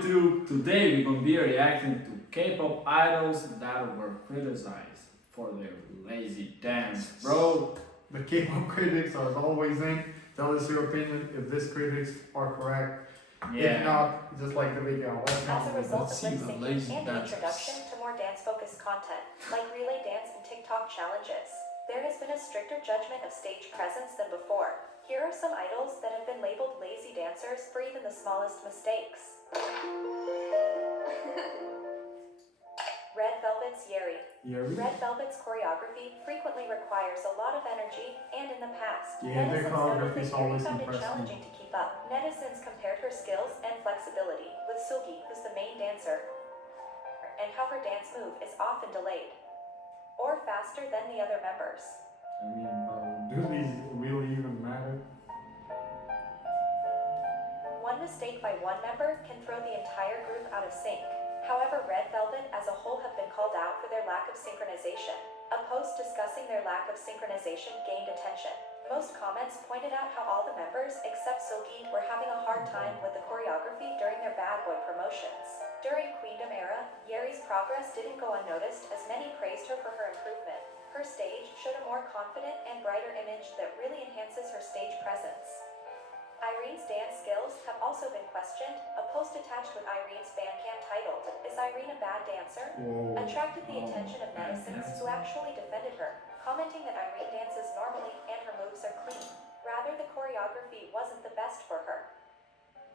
YouTube. Today we're gonna be reacting to K-pop idols that were criticized for their lazy dance, bro. The K-pop critics are always in. Tell us your opinion if these critics are correct. If not, just like the video. As a result of lip syncing lazy and the dancers. introduction to more dance-focused content, like relay dance and TikTok challenges, there has been a stricter judgment of stage presence than before. Here are some idols that have been labeled lazy dancers for even the smallest mistakes. Red Velvet's Yeri. Red Velvet's choreography frequently requires a lot of energy, and in the past, their netizens choreography is noted that Yeri always found it impressive. challenging to keep up. Netizens compared her skills and flexibility with Sulli, who's the main dancer, and how her dance move is often delayed or faster than the other members. I mean, do these really even matter? One mistake by one member can throw the entire group out of sync. However, Red Velvet as a whole have been called out for their lack of synchronization. A post discussing their lack of synchronization gained attention. Most comments pointed out how all the members except Sulli were having a hard time with the choreography during their bad boy promotions. During Queendom era, Yeri's progress didn't go unnoticed as many praised her for her improvement. Her stage showed a more confident and brighter image that really enhances her stage presence. Irene's dance skills have also been questioned. A post attached with Irene's Bandcamp titled, "Is Irene a bad dancer?" attracted the attention of netizens who actually defended her, commenting that Irene dances normally and her moves are clean. Rather, the choreography wasn't the best for her.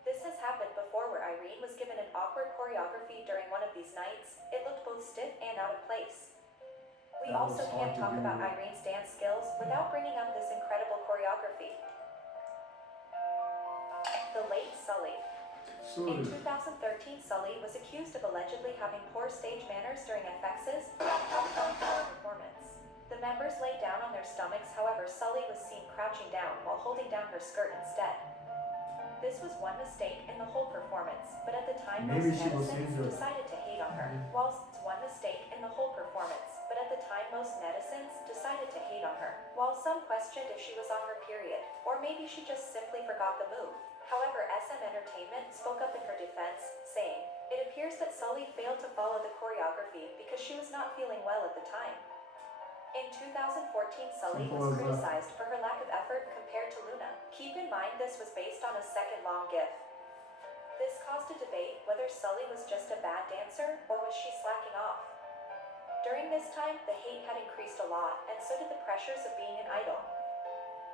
This has happened before where Irene was given an awkward choreography during one of these nights. It looked both stiff and out of place. We also can't talk about Irene's dance skills without bringing up this incredible choreography. The late Sulli. In 2013, Sulli was accused of allegedly having poor stage manners during FX's performance. The members laid down on their stomachs, however, Sulli was seen crouching down while holding down her skirt instead. This was one mistake in the whole performance, but at the time most netizens decided to hate on her. Whilst one mistake in the whole performance, but at the time most netizens decided to hate on her. While some questioned if she was on her period, or maybe she just simply forgot the move. However, SM Entertainment spoke up in her defense, saying, "It appears that Sulli failed to follow the choreography because she was not feeling well at the time." In 2014, Sulli was criticized for her lack of effort compared to Luna. Keep in mind this was based on a second-long GIF. This caused a debate whether Sulli was just a bad dancer or was she slacking off. During this time, the hate had increased a lot, and so did the pressures of being an idol.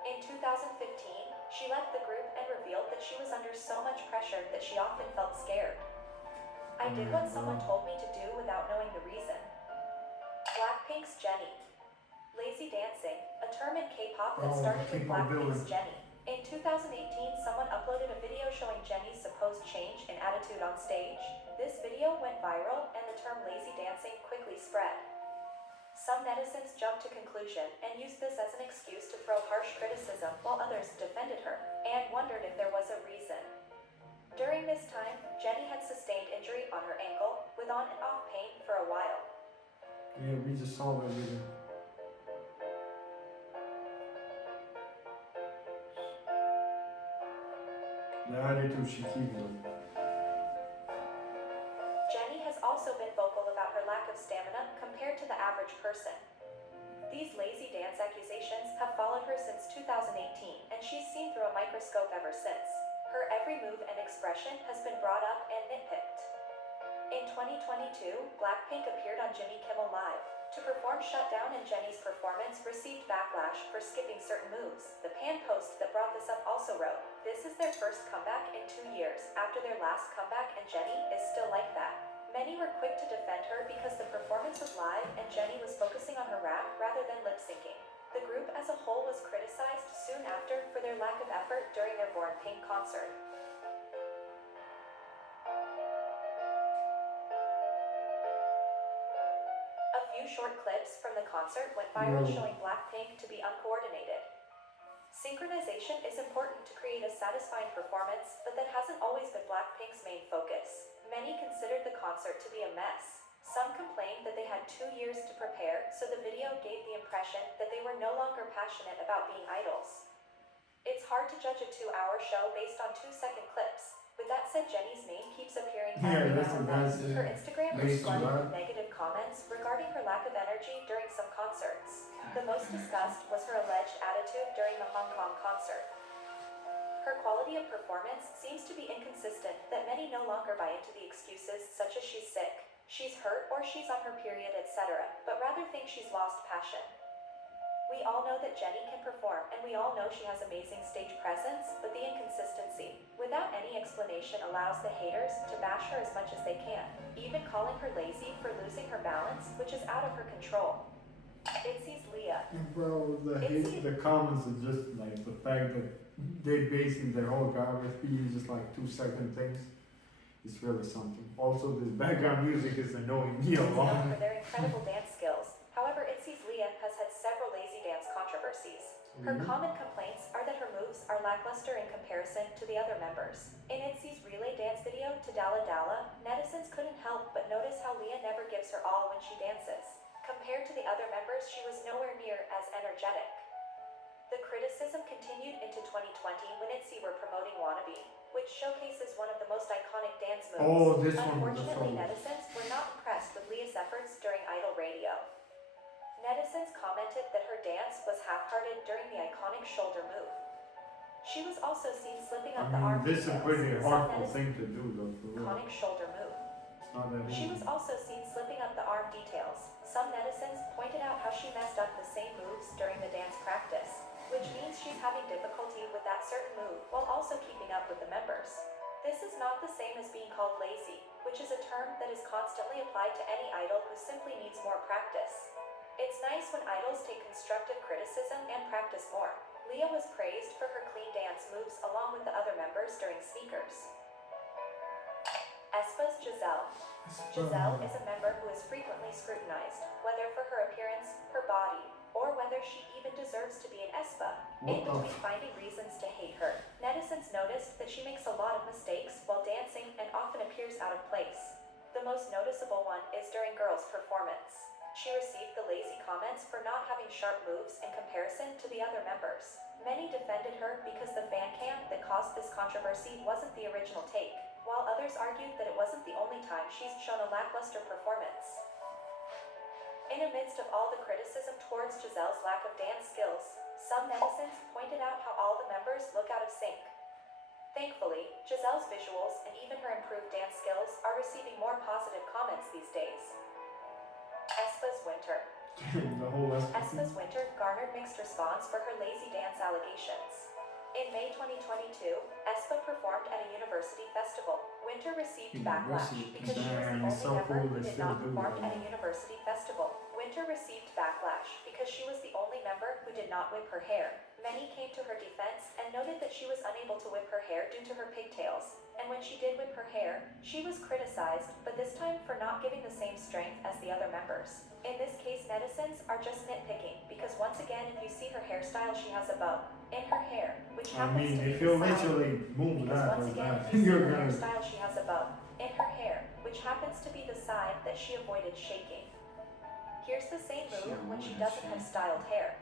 In 2015, she left the group and revealed that she was under so much pressure that she often felt scared. "I did what someone told me to do without knowing the reason." Blackpink's Jennie. Lazy dancing, a term in K-pop that started with Blackpink's Jennie. In 2018, someone uploaded a video showing Jennie's supposed change in attitude on stage. This video went viral and the term lazy dancing quickly spread. Some netizens jumped to conclusion and used this as an excuse to throw harsh criticism, while others defended her and wondered if there was a reason. During this time, Jennie had sustained injury on her ankle, with on and off pain for a while. Yeah, we just saw that video. The attitude she keeps on. Jennie has also been vocal about her lack of stamina compared to the average person. These lazy dance accusations have followed her since 2018, and she's seen through a microscope ever since. Her every move and expression has been brought up and nitpicked. In 2022, Blackpink appeared on Jimmy Kimmel Live to perform Shutdown, and Jennie's performance received backlash for skipping certain moves. The Pan post that brought this up also wrote, "This is their first comeback in 2 years after their last comeback, and Jennie is still like that." Many were quick to defend her because the performance was live and Jennie was focusing on her rap rather than lip syncing. The group as a whole was criticized soon after for their lack of effort during their Born Pink concert. A few short clips from the concert went viral showing Blackpink to be uncoordinated. Synchronization is important to create a satisfying performance, but that hasn't always been Blackpink's main focus. Many considered the concert to be a mess. Some complained that they had 2 years to prepare, so the video gave the impression that they were no longer passionate about being idols. It's hard to judge a 2-hour show based on 2-second clips. With that said, Jennie's name keeps appearing Yeah, that's a bad Her Instagram was based on flooded that. with negative comments regarding her lack of energy during some concerts. The most discussed was her alleged attitude during the Hong Kong concert. Her quality of performance seems to be inconsistent that many no longer buy into the excuses such as she's sick, she's hurt, or she's on her period, etc., but rather think she's lost passion. We all know that Jennie can perform, and we all know she has amazing stage presence, but the inconsistency, without any explanation, allows the haters to bash her as much as they can, even calling her lazy for losing her balance, which is out of her control. ITZY's Leah. Bro, the comments are just like the fact that they basing their whole garbage is just like 2-second things. It's really something. Also, this background music is annoying me a lot. Known for their incredible dance skills. However, ITZY's Leah has had several lazy dance controversies. Her common complaints are that her moves are lackluster in comparison to the other members. In ITZY's relay dance video to Dala Dala, netizens couldn't help but notice how Leah never gives her all when she dances. Compared to the other members, she was nowhere near as energetic. The criticism continued into 2020 when ITZY were promoting Wannabe, which showcases one of the most iconic dance moves. Oh, this one. Unfortunately, netizens were not impressed with Leah's efforts during i-dle radio. Netizens commented that her dance was half-hearted during the iconic shoulder move. She was also seen slipping up the arm this is a details. pretty hardcore thing to do though, for real. Iconic shoulder move. It's not that She easy. was also seen slipping up the arm details. Some netizens pointed out how she messed up the same moves during the dance practice, which means she's having difficulty with that certain move while also keeping up with the members. This is not the same as being called lazy, which is a term that is constantly applied to any idol who simply needs more practice. It's nice when idols take constructive criticism and practice more. Leah was praised for her clean dance moves along with the other members during sneakers. aespa's Giselle. Giselle is a member who is frequently scrutinized, whether for her appearance, her body, or whether she even deserves to be an aespa. In between finding reasons to hate her, netizens noticed that she makes a lot of mistakes while dancing and often appears out of place. The most noticeable one is during Girls' performance. She received the lazy comments for not having sharp moves in comparison to the other members. Many defended her because the fan cam that caused this controversy wasn't the original take, while others argued that it wasn't the only time she's shown a lackluster performance. In the midst of all the criticism towards Giselle's lack of dance skills, some netizens pointed out how all the members look out of sync. Thankfully, Giselle's visuals and even her improved dance skills are receiving more positive comments these days. aespa's Winter. aespa's Winter garnered mixed response for her lazy dance allegations. In May 2022, aespa performed at a university festival. Winter received backlash because she was the only member who did not perform at a university festival. Winter received backlash because she was the only member who did not whip her hair. Many came to her defense and noted that she was unable to whip her hair due to her pigtails. And when she did whip her hair, she was criticized, but this time for not giving the same strength as the other members. In this case, netizens are just nitpicking, because once again, if you see her hairstyle, she has a bow in her hair, which happens to be if you literally move that, you're gonna hairstyle, she has a bow in her hair, which happens to be the side that she avoided shaking. Here's the same move when she doesn't have styled hair.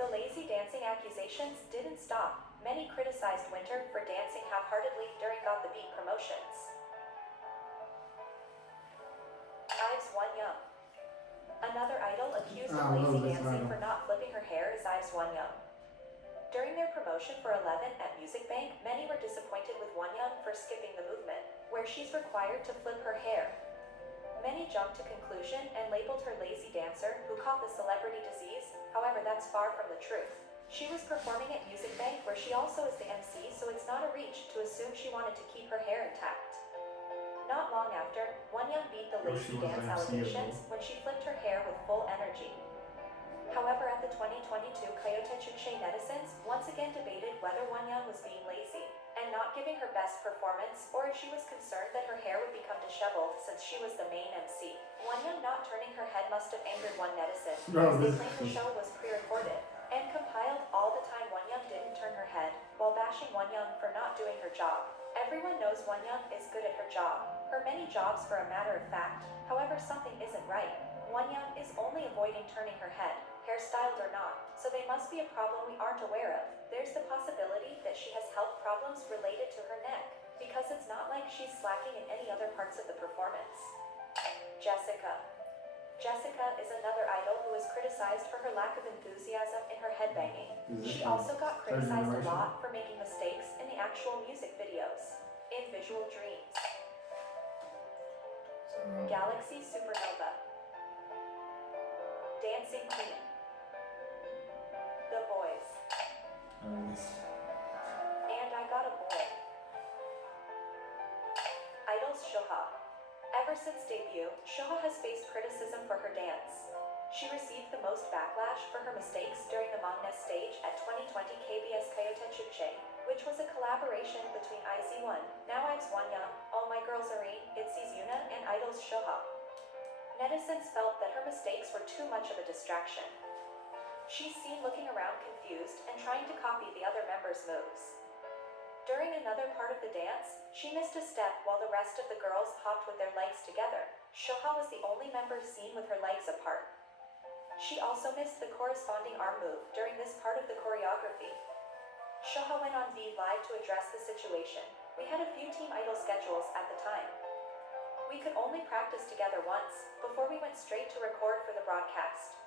The lazy dancing accusations didn't stop. Many criticized Winter for dancing half-heartedly during Got the Beat promotions. IZONE Wonyoung. Another idol accused of lazy dancing for not flipping her hair is IZONE Wonyoung. During their promotion for 11 at Music Bank, many were disappointed with Wonyoung for skipping the movement, where she's required to flip her hair. Many jumped to conclusion and labeled her lazy dancer who caught the celebrity disease. However, that's far from the truth. She was performing at Music Bank, where she also is the MC, so it's not a reach to assume she wanted to keep her hair intact. Not long after, Wonyoung beat the lazy dance allegations when she flipped her hair with full energy. However, at the 2022 Kyoto Chuche, netizens once again debated whether Wonyoung was being lazy and not giving her best performance, or if she was concerned that her hair would become disheveled since she was the main MC. Wonyoung not turning her head must have angered one netizen, as they claimed the show was pre-recorded and compiled all the time Wonyoung didn't turn her head, while bashing Wonyoung for not doing her job. Everyone knows Wonyoung is good at her job, her many jobs for a matter of fact. However, something isn't right. Wonyoung is only avoiding turning her head, hairstyled or not, so they must be a problem we aren't aware of. There's the possibility that she has health problems related to her neck. because it's not like she's slacking in any other parts of the performance. Jessica. Jessica is another idol who was criticized for her lack of enthusiasm in her headbanging. She also got criticized a lot for making mistakes in the actual music videos. In Visual Dreams. Galaxy Supernova. Dancing Queen. The Boys. And I Got a Boy. Idol's Shoha. Ever since debut, Shoha has faced criticism for her dance. She received the most backlash for her mistakes during the Monsta stage at 2020 KBS Kyoto, which was a collaboration between IZONE, now ITZY Wonyoung, All My Girls Arene, ITZY, and Idol's Shoha. Netizens felt that her mistakes were too much of a distraction. She's seen looking around confused and trying to copy the other members' moves. During another part of the dance, she missed a step while the rest of the girls hopped with their legs together. Shoha was the only member seen with her legs apart. She also missed the corresponding arm move during this part of the choreography. Shoha went on V Live to address the situation. We had a few Team Idol schedules at the time. We could only practice together once, before we went straight to record for the broadcast.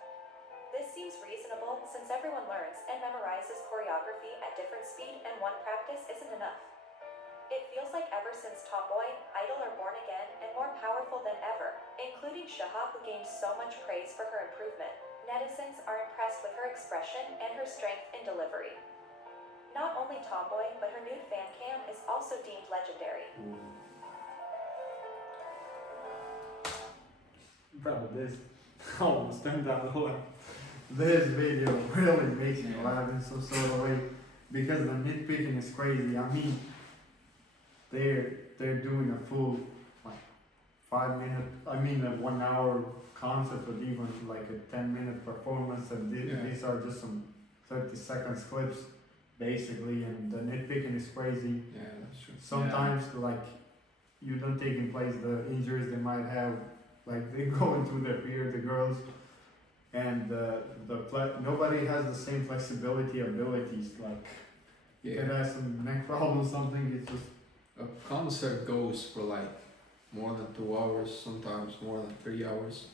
This seems reasonable since everyone learns and memorizes choreography at different speed and one practice isn't enough. It feels like ever since Tomboy, Idol are born again and more powerful than ever, including Shoha who gained so much praise for her improvement. Netizens are impressed with her expression and her strength in delivery. Not only Tomboy, but her nude fan cam is also deemed legendary. Bro, this almost turned out the laugh. This video really makes me laugh in some sort of way because the nitpicking is crazy. I mean, they're doing a full like 5 minute, I mean a 1 hour concert or even like a 10-minute performance, and these are just some 30 seconds clips basically, and the nitpicking is crazy. Yeah, that's true. Sometimes like you don't take in place the injuries they might have, like they go into their period, the girls, and nobody has the same flexibility abilities. Like you can have some neck problem, something. It's just A concert goes for like more than 2 hours, sometimes more than 3 hours.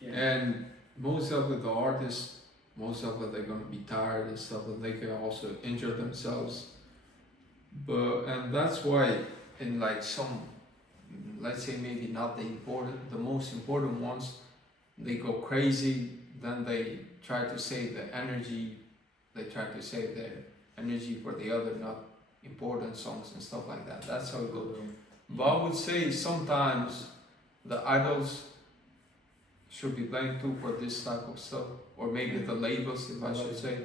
Yeah. And most of the artists, most of it they're gonna be tired and stuff, and they can also injure themselves. And that's why in like some, let's say maybe not the most important ones, they go crazy, then they try to save the energy, for the other not important songs and stuff like that. That's how it goes. But I would say sometimes the idols should be blamed too for this type of stuff, or maybe the labels, if I should say,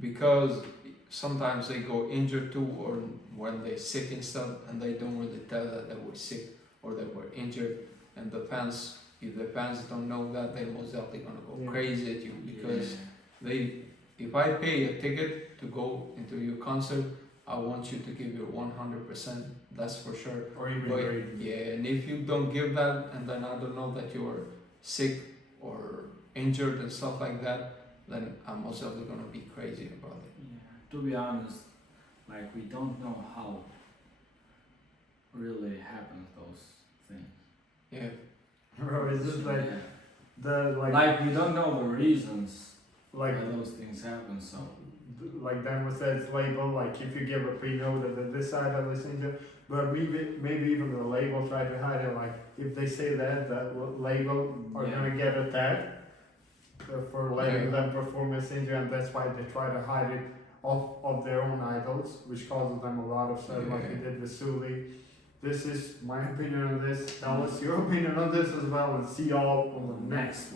because sometimes they go injured too, or when they're sick and stuff, and they don't really tell that they were sick or they were injured, and the fans, if the fans don't know that, they're most definitely gonna go crazy at you, because if I pay a ticket to go into your concert, I want you to give your 100%, that's for sure. or even But, great. yeah, and if you don't give that, and then I don't know that you're sick or injured and stuff like that, then I'm most definitely gonna be crazy about it. Yeah. To be honest, like we don't know how really happens those things. Yeah. Bro, it's just like Yeah. the Like we don't know the reasons like why those things happen. So like Dan said, it's label, like if you give a pre-note that this side of this injury, but maybe even the label try to hide it, like if they say that label are gonna get attacked for letting them perform this injury, and that's why they try to hide it of their own idols, which causes them a lot of stuff, like we did with Sulli. This is my opinion on this. Tell us your opinion on this as well, and see y'all on the next one.